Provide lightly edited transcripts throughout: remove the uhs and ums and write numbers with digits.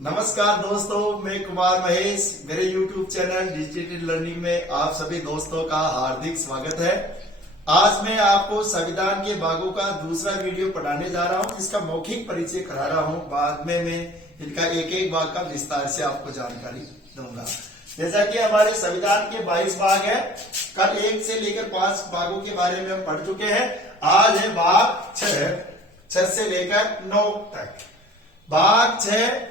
नमस्कार दोस्तों, मैं कुमार महेश। मेरे YouTube चैनल डिजिटल लर्निंग में आप सभी दोस्तों का हार्दिक स्वागत है। आज मैं आपको संविधान के भागों का दूसरा वीडियो पढ़ाने जा रहा हूं, जिसका मौखिक परिचय करा रहा हूं। बाद में मैं इनका एक एक भाग का विस्तार से आपको जानकारी दूंगा। जैसा कि हमारे संविधान के 22 भाग है। कल 1 से लेकर 5 भागों के बारे में हम पढ़ चुके हैं। आज है भाग 6 से लेकर 9 तक। भाग 6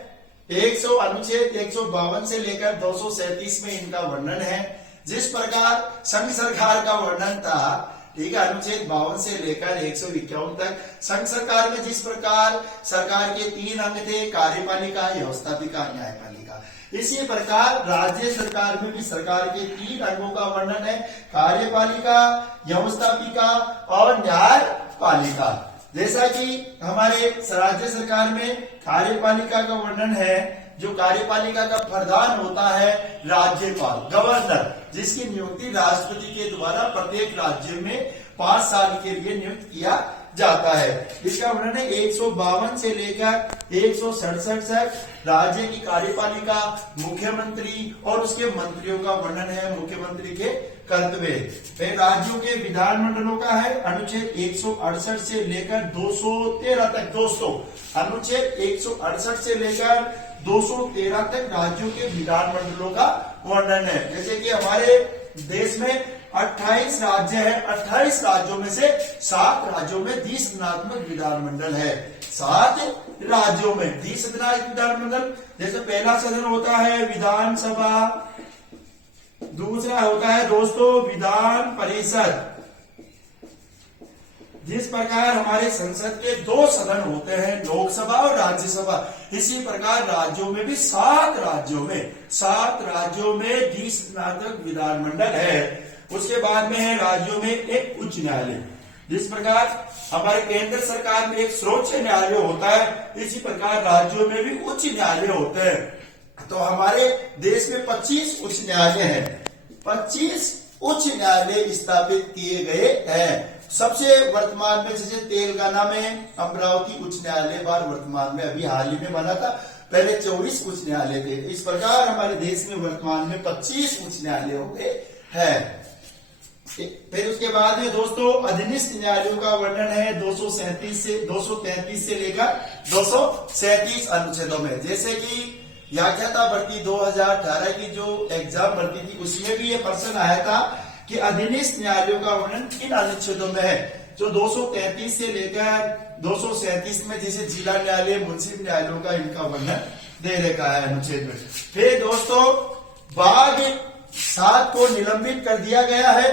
अनुच्छेद 152 से लेकर 237 में इनका वर्णन है। जिस प्रकार संघ सरकार का वर्णन था, ठीक है, अनुच्छेद 52 से लेकर 151 तक संघ सरकार में जिस प्रकार सरकार के 3 अंग थे, कार्यपालिका, व्यवस्थापिका, न्यायपालिका, इसी प्रकार राज्य सरकार में भी सरकार के 3 अंगों का वर्णन है, कार्यपालिका, व्यवस्थापिका और न्यायपालिका। जैसा कि हमारे राज्य सरकार में कार्यपालिका का वर्णन है, जो कार्यपालिका का प्रधान होता है राज्यपाल, गवर्नर, जिसकी नियुक्ति राष्ट्रपति के द्वारा प्रत्येक राज्य में 5 साल के लिए नियुक्त किया जाता है। इसका वर्णन है 152 से लेकर 167 तक। राज्य की कार्यपालिका, मुख्यमंत्री और उसके मंत्रियों का वर्णन है, मुख्यमंत्री के कर्तव्य। राज्यों के विधानमंडलों का है अनुच्छेद 168 से लेकर 213 तक। दोस्तों, अनुच्छेद 168 से लेकर 213 तक राज्यों के विधानमंडलों का वर्णन है। जैसे कि हमारे देश में 28 राज्य है। 28 राज्यों में से 7 राज्यों में द्विसदनात्मक विधानमंडल है। 7 राज्यों में द्विसदनात्मक विधानमंडल। जैसे पहला सदन होता है विधानसभा, दूसरा होता है दोस्तों विधान परिषद। जिस प्रकार हमारे संसद के 2 सदन होते हैं, लोकसभा और राज्यसभा, इसी प्रकार राज्यों में भी 7 राज्यों में द्विसदनात्मक विधानमंडल है। उसके बाद में है राज्यों में एक उच्च न्यायालय। जिस प्रकार हमारे केंद्र सरकार में एक सर्वोच्च न्यायालय होता है, इसी प्रकार राज्यों में भी उच्च न्यायालय होते हैं। तो हमारे देश में 25 उच्च न्यायालय हैं। 25 उच्च न्यायालय स्थापित किए गए हैं। सबसे वर्तमान में जैसे तेलंगाना में अमरावती उच्च न्यायालय वर्तमान में अभी हाल ही में बना था। पहले 24 उच्च न्यायालय थे। इस प्रकार हमारे देश में वर्तमान में 25 उच्च न्यायालय हो गए हैं। फिर उसके बाद में दोस्तों अधीनस्थ न्यायालयों का वर्णन है 233 से लेकर 237 अनुच्छेदों में। जैसे कि व्याख्याता भर्ती 2018 की जो एग्जाम भर्ती थी, उसमें भी ये प्रश्न आया था कि अधीनस्थ न्यायालयों का वर्णन किन अनुच्छेदों में है। जो 233 से लेकर 237 में जैसे जिला न्यायालय, मुंसिफ न्यायालयों का इनका वर्णन दे रखा है अनुच्छेद में। फिर दोस्तों भाग 7 को निलंबित कर दिया गया है।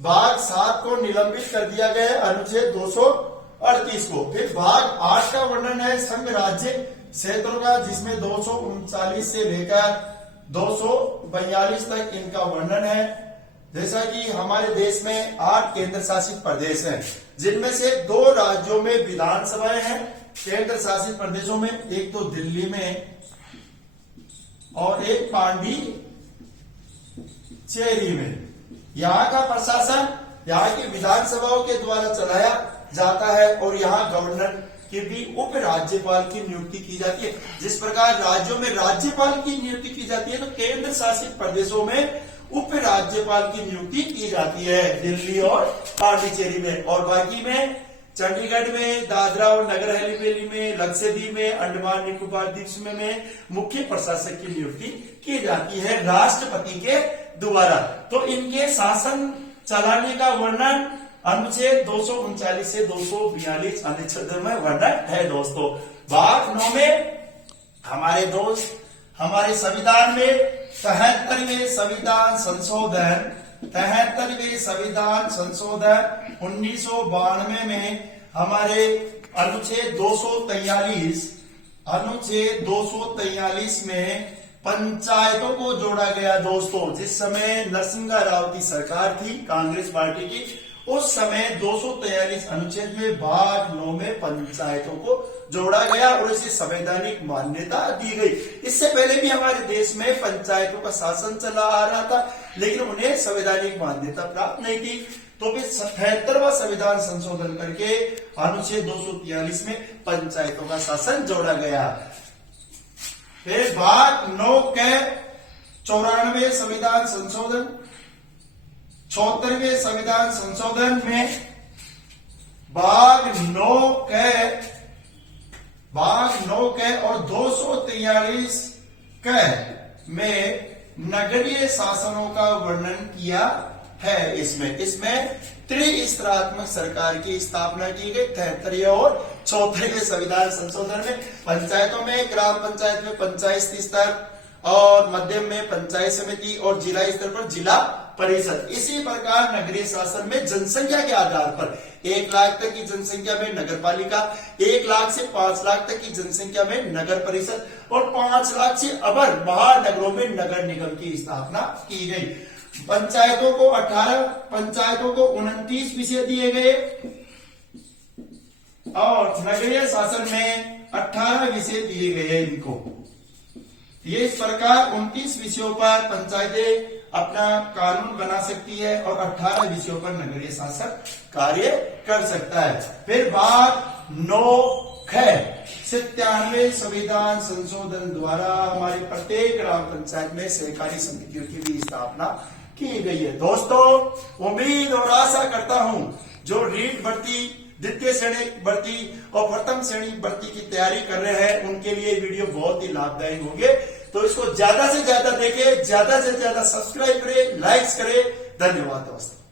भाग 7 को निलंबित कर दिया गया है अनुच्छेद 238 को। फिर भाग 8 का वर्णन है संघ राज्य क्षेत्रों का, जिसमें 239 से लेकर 242 तक इनका वर्णन है। जैसा कि हमारे देश में 8 केंद्र शासित प्रदेश हैं, जिनमें से 2 राज्यों में विधानसभाएं हैं। केंद्र शासित प्रदेशों में एक तो दिल्ली में और एक पांडिचेरी में। यहाँ का प्रशासन यहाँ की विधानसभाओं के द्वारा चलाया जाता है और यहाँ गवर्नर की भी उप राज्यपाल की नियुक्ति की जाती है। जिस प्रकार राज्यों में राज्यपाल की नियुक्ति की जाती है, तो केंद्र शासित प्रदेशों में उप राज्यपाल की नियुक्ति की जाती है, दिल्ली और पांडिचेरी में। और बाकी में चंडीगढ़ में, दादरा और नगर हवेली में, लक्षद्वीप में, अंडमान निकोबार द्वीप में मुख्य प्रशासक की नियुक्ति की जाती है राष्ट्रपति के द्वारा। तो इनके शासन चलाने का वर्णन अनुच्छेद 239 से 242 अनुच्छेद में वर्णन है। दोस्तों भाग 9 में हमारे संविधान में 73वें संविधान संशोधन 1992 में हमारे अनुच्छेद 243 में पंचायतों को जोड़ा गया। दोस्तों जिस समय नरसिम्हा राव की सरकार थी, कांग्रेस पार्टी की, उस समय 243 अनुच्छेद में भाग 9 में पंचायतों को जोड़ा गया और इसे संवैधानिक मान्यता दी गई। इससे पहले भी हमारे देश में पंचायतों का शासन चला आ रहा था, लेकिन उन्हें संवैधानिक मान्यता प्राप्त नहीं थी। तो फिर 77वां संविधान संशोधन करके अनुच्छेद 243 में पंचायतों का शासन जोड़ा गया। फिर भाग 9 के 94वें संविधान संशोधन, 76वें संविधान संशोधन में भाग 9 के और 243 के में नगरीय शासनों का वर्णन किया है। इसमें त्रिस्तरात्मक सरकार की स्थापना की गई। 73वें और 74वें संविधान संशोधन में पंचायतों में ग्राम पंचायत में पंचायत स्तर और मध्यम में पंचायत समिति और जिला स्तर पर जिला परिषद। इसी प्रकार नगरीय शासन में जनसंख्या के आधार पर 1 लाख तक की जनसंख्या में नगर पालिका, 1 लाख से 5 लाख तक की जनसंख्या में नगर परिषद और 5 लाख से अबर महानगरों में नगर निगम की स्थापना की गई। पंचायतों को 29 विषय दिए गए और नगरीय शासन में 18 विषय दिए गए इनको। ये इस प्रकार 29 विषयों पर पंचायतें अपना कानून बना सकती है और 18 विषयों पर नगरीय शासन कार्य कर सकता है। फिर भाग 9 ख 97वें संविधान संशोधन द्वारा हमारी प्रत्येक ग्राम पंचायत में सहकारी समितियों की भी स्थापना की गई है। दोस्तों, उम्मीद और आशा करता हूं जो रीट भर्ती, द्वितीय श्रेणी भर्ती और प्रथम श्रेणी भर्ती की तैयारी कर रहे हैं उनके लिए वीडियो बहुत ही लाभदायक होंगे। तो इसको ज्यादा से ज्यादा देखें, ज्यादा से ज्यादा सब्सक्राइब करें, लाइक्स करें। धन्यवाद दोस्तों।